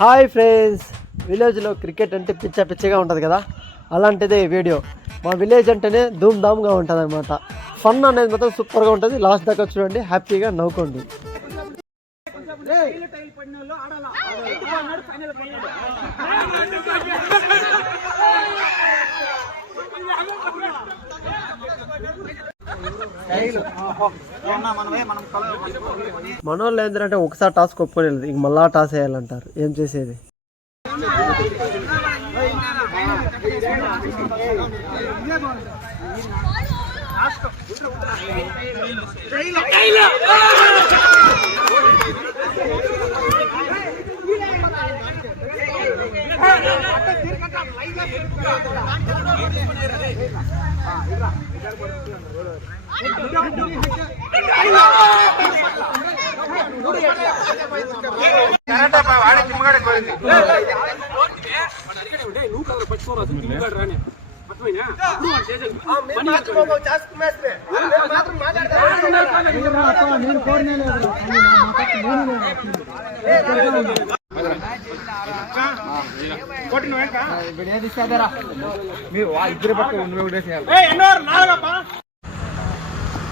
Hi friends, విలేజ్లో cricket అంటే పిచ్చగా ఉంటుంది కదా, అలాంటిదే ఈ వీడియో. మా విలేజ్ అంటేనే ధూమ్ ధామ్గా ఉంటుంది అనమాట. ఫన్ అనేది మొత్తం సూపర్గా ఉంటుంది. లాస్ట్ దాకా చూడండి, హ్యాపీగా నవ్వుకోండి. మనోళ్ళు ఏంటంటే ఒకసారి టాస్ ఒప్పుకోలేదు, ఇంక మళ్ళా టాస్ వేయాలంటారు. ఏం చేసేది?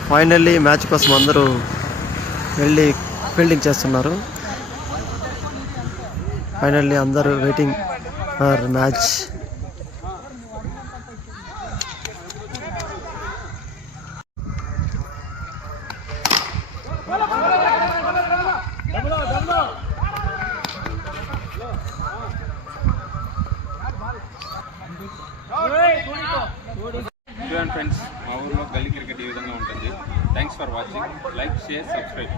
ఫైనల్లీ మ్యాచ్ కోసం అందరూ వెళ్ళి ఫీల్డింగ్ చేస్తున్నారు. ఫైనల్లీ అందరూ వెయిటింగ్ ఫర్ మ్యాచ్. ఫ్రెండ్స్, మా ఊర్లో గల్లీ క్రికెట్ ఈ విధంగా ఉంటుంది. Thanks for watching. Like, share, subscribe.